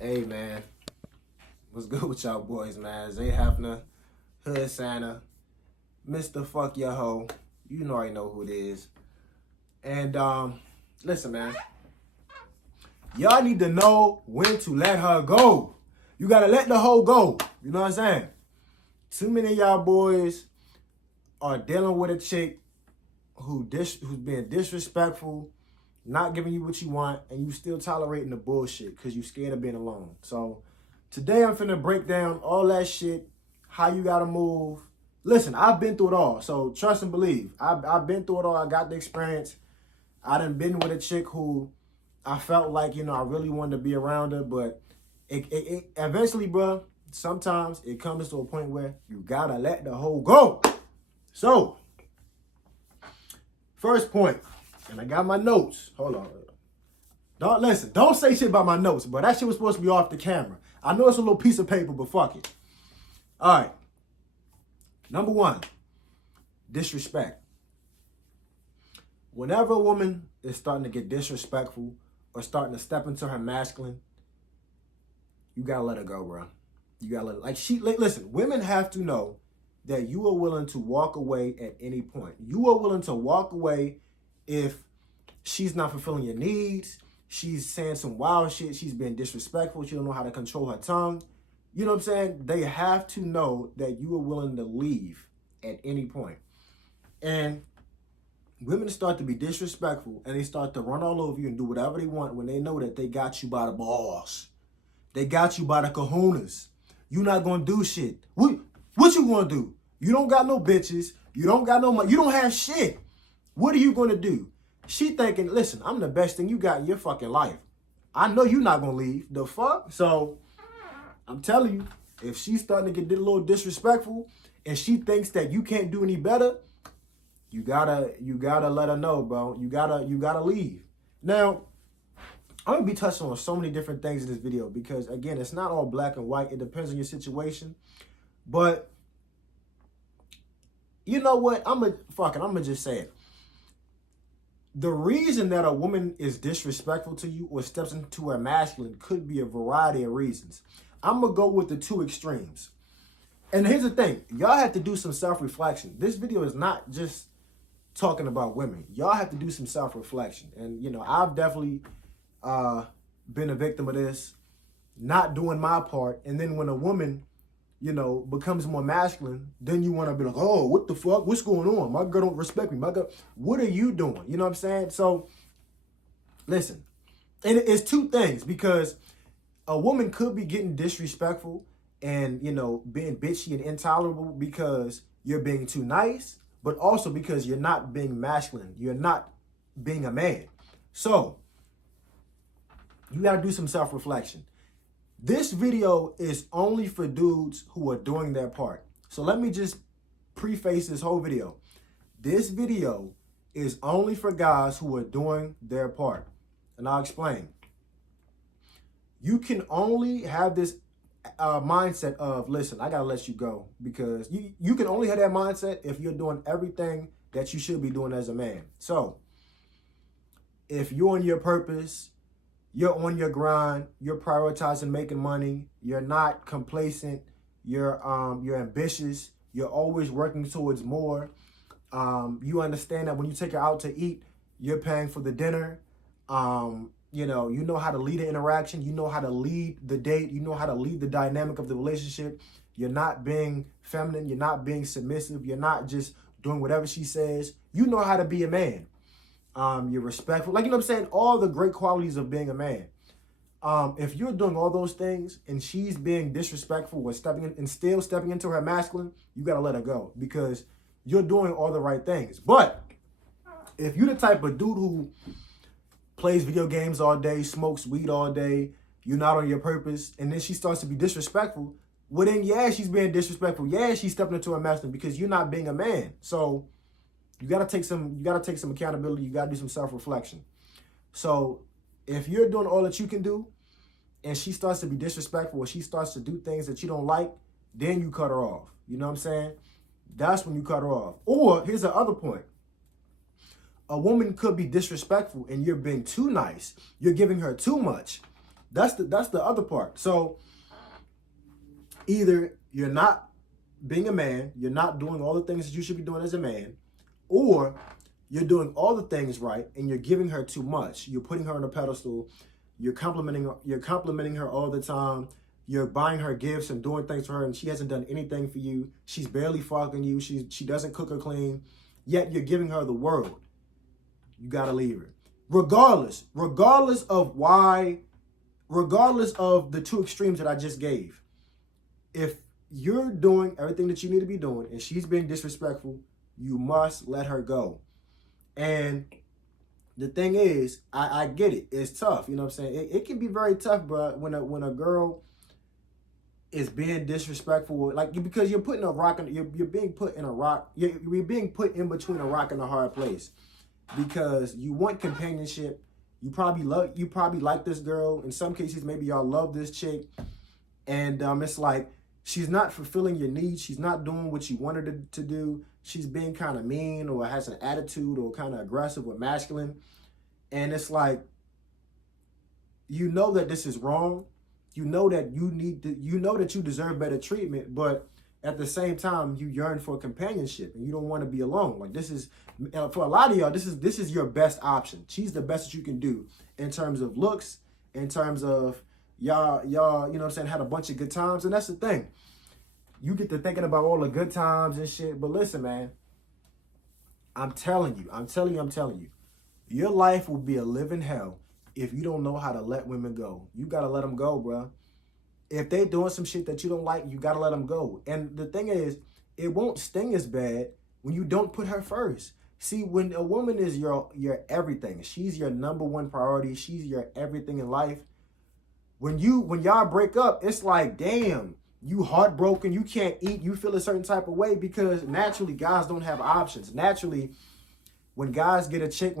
Hey man, what's good with y'all boys, man? Zay Hefner, Hood Santa, Mr. Fuck Your Hoe. You already know who it is. And listen, man. Y'all need to know when to let her go. You gotta let the hoe go. You know what I'm saying? Too many of y'all boys are dealing with a chick who's being disrespectful, not giving you what you want, and you still tolerating the bullshit because you scared of being alone. So today I'm finna break down all that shit, how you gotta move. Listen, I've been through it all, so trust and believe. I've been through it all. I got the experience. I done been with a chick who I felt like, I really wanted to be around her, but it eventually, bro, sometimes it comes to a point where you gotta let the hoe go. So, first point, and I got my notes. Hold on. Don't say shit about my notes, but that shit was supposed to be off the camera. I know it's a little piece of paper, but fuck it. All right. Number one, disrespect. Whenever a woman is starting to get disrespectful or starting to step into her masculine, you gotta let her go, bro. You gotta let her. Listen, women have to know that you are willing to walk away at any point. You are willing to walk away if she's not fulfilling your needs, she's saying some wild shit, she's being disrespectful, she don't know how to control her tongue. You know what I'm saying? They have to know that you are willing to leave at any point. And women start to be disrespectful and they start to run all over you and do whatever they want when they know that they got you by the balls. They got you by the kahunas. You're not gonna do shit. What you gonna do? You don't got no bitches. You don't got no money. You don't have shit. What are you gonna do? She thinking, listen, I'm the best thing you got in your fucking life. I know you're not gonna leave. The fuck? So I'm telling you, if she's starting to get a little disrespectful and she thinks that you can't do any better, you gotta let her know, bro. You gotta leave. Now, I'm gonna be touching on so many different things in this video because again, it's not all black and white. It depends on your situation. But you know what? I'm gonna just say it. The reason that a woman is disrespectful to you or steps into her masculine could be a variety of reasons. I'm going to go with the two extremes. And here's the thing. Y'all have to do some self-reflection. This video is not just talking about women. Y'all have to do some self-reflection. And, I've definitely been a victim of this, not doing my part. And then when a woman, becomes more masculine, then you want to be like, oh, what the fuck? What's going on? My girl don't respect me. My girl, what are you doing? You know what I'm saying? So, listen, and it's two things because a woman could be getting disrespectful and, being bitchy and intolerable because you're being too nice, but also because you're not being masculine. You're not being a man. So, you got to do some self-reflection. This video is only for dudes who are doing their part. So let me just preface this whole video. This video is only for guys who are doing their part. And I'll explain. You can only have this mindset of, listen, I got to let you go. Because you can only have that mindset if you're doing everything that you should be doing as a man. So if you're on your purpose, you're on your grind, you're prioritizing making money, you're not complacent, you're ambitious, you're always working towards more. You understand that when you take her out to eat, you're paying for the dinner. You know how to lead an interaction, you know how to lead the date, you know how to lead the dynamic of the relationship. You're not being feminine, you're not being submissive, you're not just doing whatever she says. You know how to be a man. You're respectful. Like, you know what I'm saying? All the great qualities of being a man. If you're doing all those things and she's being disrespectful or still stepping into her masculine, you got to let her go because you're doing all the right things. But if you're the type of dude who plays video games all day, smokes weed all day, you're not on your purpose, and then she starts to be disrespectful, well then, yeah, she's being disrespectful. Yeah, she's stepping into her masculine because you're not being a man. So you gotta take some accountability. You gotta do some self-reflection. So if you're doing all that you can do and she starts to be disrespectful or she starts to do things that you don't like, then you cut her off. You know what I'm saying? That's when you cut her off. Or here's the other point. A woman could be disrespectful and you're being too nice. You're giving her too much. That's the other part. So either you're not being a man, you're not doing all the things that you should be doing as a man, or you're doing all the things right and you're giving her too much. You're putting her on a pedestal. You're complimenting her all the time. You're buying her gifts and doing things for her, and she hasn't done anything for you. She's barely fucking you. She doesn't cook or clean. Yet you're giving her the world. You gotta leave her. Regardless of the two extremes that I just gave. If you're doing everything that you need to be doing and she's being disrespectful, you must let her go. And the thing is, I get it. It's tough. You know what I'm saying? It can be very tough, bro, when a girl is being disrespectful, like, because you're putting a rock in, you're being put in a rock, you're being put in between a rock and a hard place, because you want companionship. You probably like this girl. In some cases, maybe y'all love this chick, and it's like she's not fulfilling your needs. She's not doing what you wanted her to do. She's being kind of mean or has an attitude or kind of aggressive or masculine, and it's like, you know that this is wrong. You know that you deserve better treatment, but at the same time, you yearn for companionship and you don't want to be alone. Like, this is, for a lot of y'all, this is your best option. She's the best that you can do in terms of looks, in terms of y'all, you know what I'm saying, had a bunch of good times. And that's the thing. You get to thinking about all the good times and shit. But listen, man, I'm telling you, your life will be a living hell if you don't know how to let women go. You got to let them go, bro. If they doing some shit that you don't like, you got to let them go. And the thing is, it won't sting as bad when you don't put her first. See, when a woman is your everything, she's your number one priority, she's your everything in life. When y'all break up, it's like, damn, you heartbroken, you can't eat, you feel a certain type of way, because naturally guys don't have options. Naturally, when guys get a chick,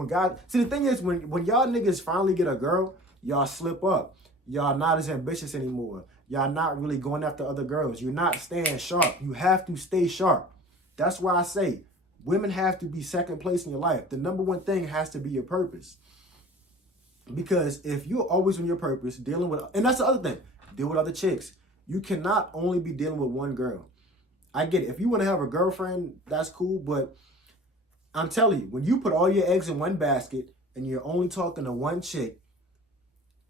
see, the thing is, when y'all niggas finally get a girl, y'all slip up. Y'all not as ambitious anymore. Y'all not really going after other girls. You're not staying sharp. You have to stay sharp. That's why I say women have to be second place in your life. The number one thing has to be your purpose. Because if you're always on your purpose, dealing with, and that's the other thing, deal with other chicks. You cannot only be dealing with one girl. I get it. If you want to have a girlfriend, that's cool, but I'm telling you, when you put all your eggs in one basket and you're only talking to one chick,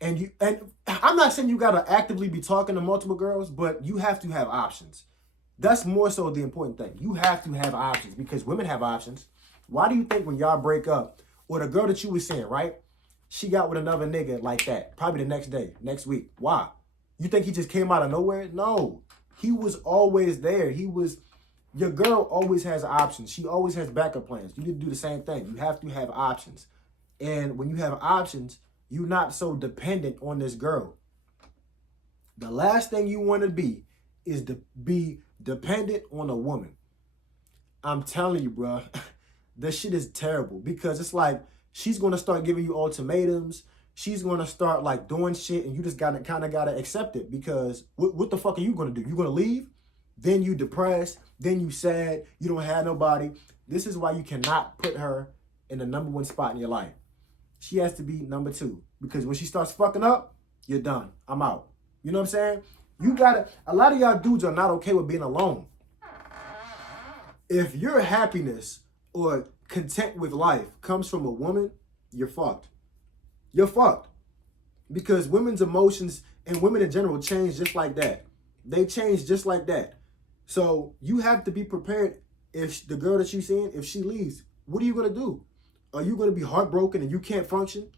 and I'm not saying you gotta actively be talking to multiple girls, but you have to have options. That's more so the important thing. You have to have options, because women have options. Why do you think when y'all break up, or the girl that you was seeing, right? She got with another nigga like that, probably the next day, next week. Why? You think he just came out of nowhere? No. He was always there. Your girl always has options. She always has backup plans. You need to do the same thing. You have to have options. And when you have options, you're not so dependent on this girl. The last thing you want to be is to be dependent on a woman. I'm telling you, bro, this shit is terrible, because it's like she's going to start giving you ultimatums. She's going to start like doing shit, and you just gotta accept it, because what the fuck are you going to do? You going to leave? Then you depressed. Then you sad. You don't have nobody. This is why you cannot put her in the number one spot in your life. She has to be number two, because when she starts fucking up, you're done. I'm out. You know what I'm saying? A lot of y'all dudes are not okay with being alone. If your happiness or content with life comes from a woman, you're fucked. You're fucked. Because women's emotions and women in general change just like that. They change just like that. So you have to be prepared. If the girl that you're seeing, if she leaves, what are you going to do? Are you going to be heartbroken and you can't function?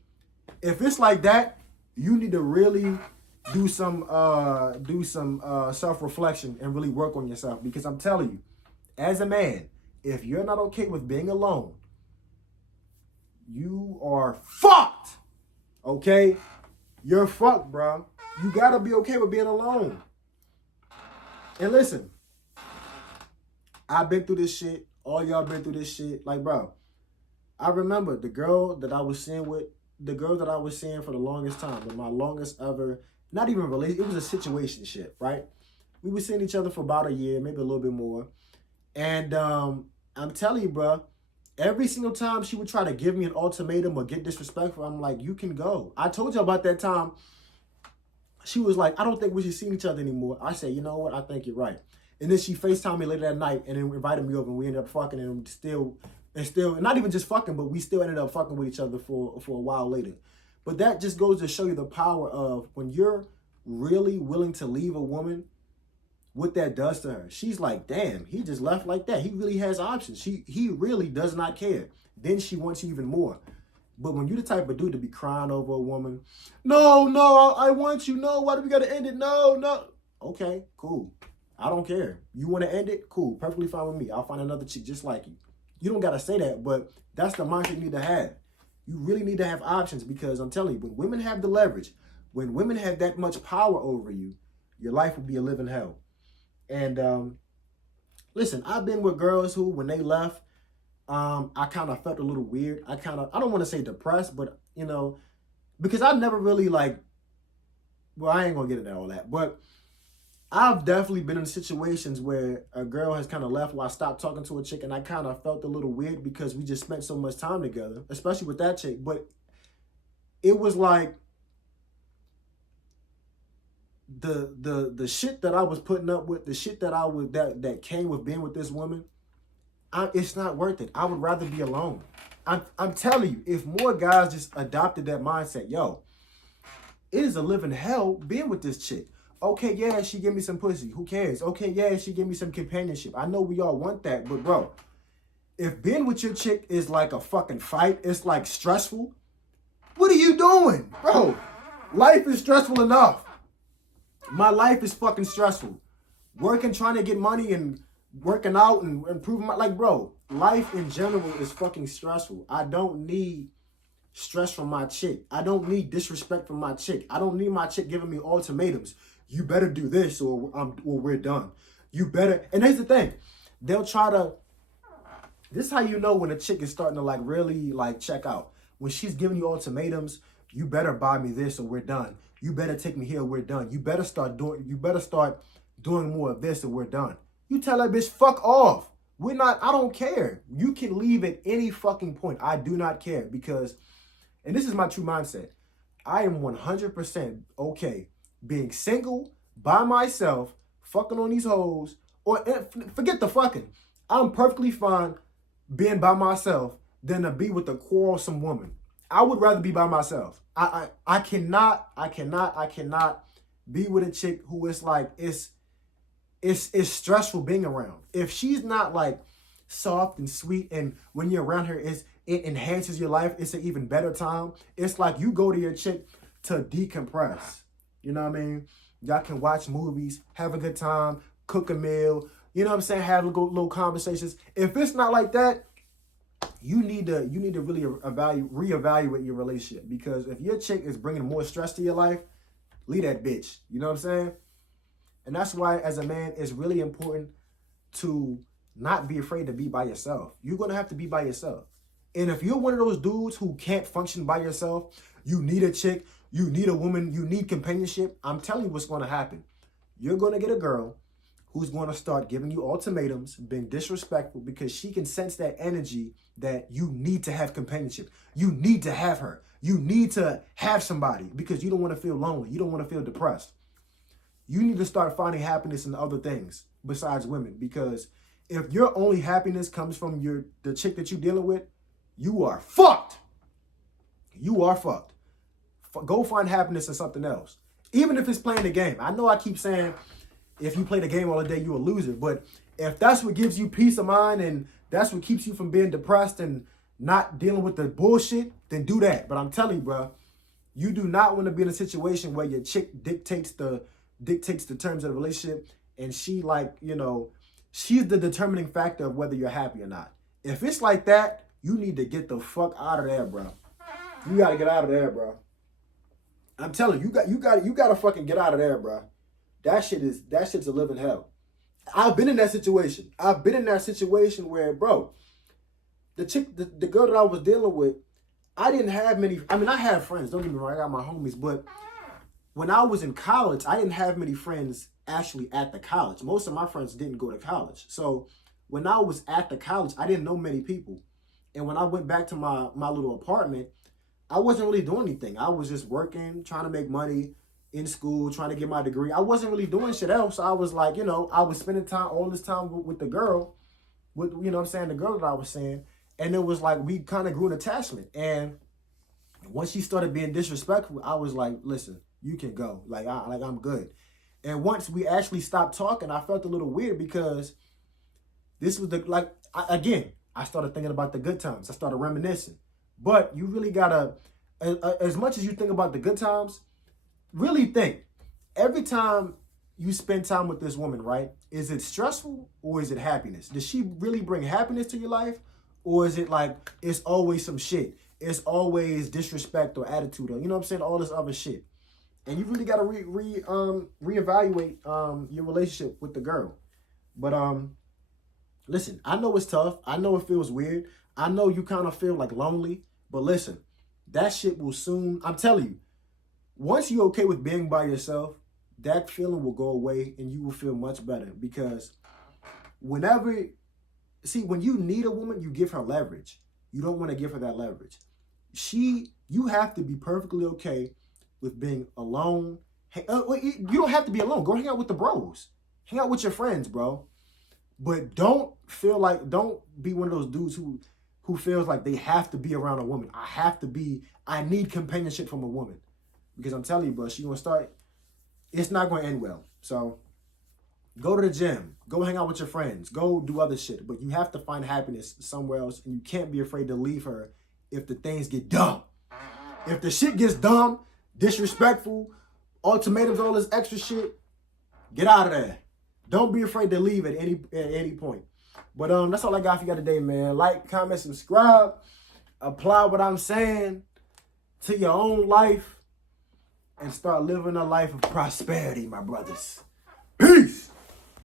If it's like that, you need to really do some self-reflection and really work on yourself. Because I'm telling you, as a man, if you're not okay with being alone, you are fucked. Okay? You're fucked, bro. You got to be okay with being alone. And listen, I've been through this shit. All y'all been through this shit. Like, bro, I remember the girl that I was seeing for the longest time, my longest ever, not even relationship, it was a situationship, right? We were seeing each other for about a year, maybe a little bit more. And I'm telling you, bro, every single time she would try to give me an ultimatum or get disrespectful, I'm like, you can go. I told you about that time She was like, I don't think we should see each other anymore. I said, you know what? I think you're right. And then she FaceTimed me later that night and then invited me over, and we ended up fucking, and still, not even just fucking, but we still ended up fucking with each other for a while later. But that just goes to show you the power of when you're really willing to leave a woman, what that does to her. She's like, damn, he just left like that. He really has options. He really does not care. Then she wants you even more. But when you're the type of dude to be crying over a woman, no, I want you. No, why do we got to end it? No. Okay, cool. I don't care. You want to end it? Cool. Perfectly fine with me. I'll find another chick just like you. You don't got to say that, but that's the mindset you need to have. You really need to have options, because I'm telling you, when women have the leverage, when women have that much power over you, your life will be a living hell. And listen, I've been with girls who, when they left, I kind of felt a little weird. I don't want to say depressed, but, because I never really I ain't going to get into all that, but I've definitely been in situations where a girl has kind of left while I stopped talking to a chick, and I kind of felt a little weird because we just spent so much time together, especially with that chick. But it was like the shit that I was putting up with, the shit that that came with being with this woman, it's not worth it. I would rather be alone. I'm telling you, if more guys just adopted that mindset, yo, it is a living hell being with this chick. Okay, yeah, she give me some pussy. Who cares? Okay, yeah, she give me some companionship. I know we all want that, but bro, if being with your chick is like a fucking fight, it's like stressful, what are you doing? Bro, life is stressful enough. My life is fucking stressful. Working, trying to get money and working out and improving bro, life in general is fucking stressful. I don't need stress from my chick. I don't need disrespect from my chick. I don't need my chick giving me ultimatums. You better do this or we're done. You better. And here's the thing. They'll try to. This is how you know when a chick is starting to really check out. When she's giving you ultimatums, you better buy me this or we're done. You better take me here or we're done. You better start doing more of this or we're done. You tell that bitch, fuck off. I don't care. You can leave at any fucking point. I do not care because, and this is my true mindset, I am 100% okay being single, by myself, fucking on these hoes, or forget the fucking. I'm perfectly fine being by myself than to be with a quarrelsome woman. I would rather be by myself. I cannot be with a chick who is it's stressful being around. If she's not soft and sweet, and when you're around her, it enhances your life, it's an even better time. It's like you go to your chick to decompress. You know what I mean? Y'all can watch movies, have a good time, cook a meal, you know what I'm saying? Have little conversations. If it's not like that, you need to really reevaluate your relationship, because if your chick is bringing more stress to your life, leave that bitch. You know what I'm saying? And that's why, as a man, it's really important to not be afraid to be by yourself. You're going to have to be by yourself. And if you're one of those dudes who can't function by yourself, you need a chick, you need a woman, you need companionship, I'm telling you what's going to happen. You're going to get a girl who's going to start giving you ultimatums, being disrespectful, because she can sense that energy that you need to have companionship. You need to have her. You need to have somebody because you don't want to feel lonely. You don't want to feel depressed. You need to start finding happiness in other things besides women, because if your only happiness comes from the chick that you're dealing with, you are fucked. You are fucked. Go find happiness in something else. Even if it's playing the game. I know I keep saying if you play the game all day, you're a loser. But if that's what gives you peace of mind and that's what keeps you from being depressed and not dealing with the bullshit, then do that. But I'm telling you, bro, you do not want to be in a situation where your chick dictates the terms of the relationship, and she she's the determining factor of whether you're happy or not. If it's like that, you need to get the fuck out of there, bro. You gotta get out of there, bro. I'm telling you, you gotta fucking get out of there, bro. That shit's a living hell. I've been in that situation. I've been in that situation where, bro, the girl that I was dealing with, I didn't have many. I mean, I had friends. Don't get me wrong, I got my homies, but when I was in college, I didn't have many friends actually at the college. Most of my friends didn't go to college. So when I was at the college, I didn't know many people. And when I went back to my little apartment, I wasn't really doing anything. I was just working, trying to make money, in school trying to get my degree. I wasn't really doing shit else. I was like, I was spending all this time with the girl, with you know what I'm saying, the girl that I was saying, and it was like we kind of grew an attachment. And once she started being disrespectful, I was like, listen, you can go. I'm good. And once we actually stopped talking, I felt a little weird because this was I started thinking about the good times. I started reminiscing. But you really gotta, as much as you think about the good times, really think. Every time you spend time with this woman, right? Is it stressful or is it happiness? Does she really bring happiness to your life? Or is it like it's always some shit? It's always disrespect or attitude or, you know what I'm saying? All this other shit. And you really gotta reevaluate your relationship with the girl. But listen, I know it's tough. I know it feels weird. I know you kind of feel like lonely. But listen, that shit will soon, I'm telling you, once you're okay with being by yourself, that feeling will go away and you will feel much better. Because when you need a woman, you give her leverage. You don't want to give her that leverage. You have to be perfectly okay with being alone. You don't have to be alone. Go hang out with the bros. Hang out with your friends, bro. But don't be one of those dudes who feels like they have to be around a woman. I need companionship from a woman. Because I'm telling you, bro, it's not going to end well. So go to the gym. Go hang out with your friends. Go do other shit. But you have to find happiness somewhere else. And you can't be afraid to leave her if the things get dumb. If the shit gets dumb, disrespectful, ultimatums, all this extra shit, get out of there. Don't be afraid to leave at any point. But that's all I got for you today, man. Like, comment, subscribe. Apply what I'm saying to your own life and start living a life of prosperity, my brothers. Peace.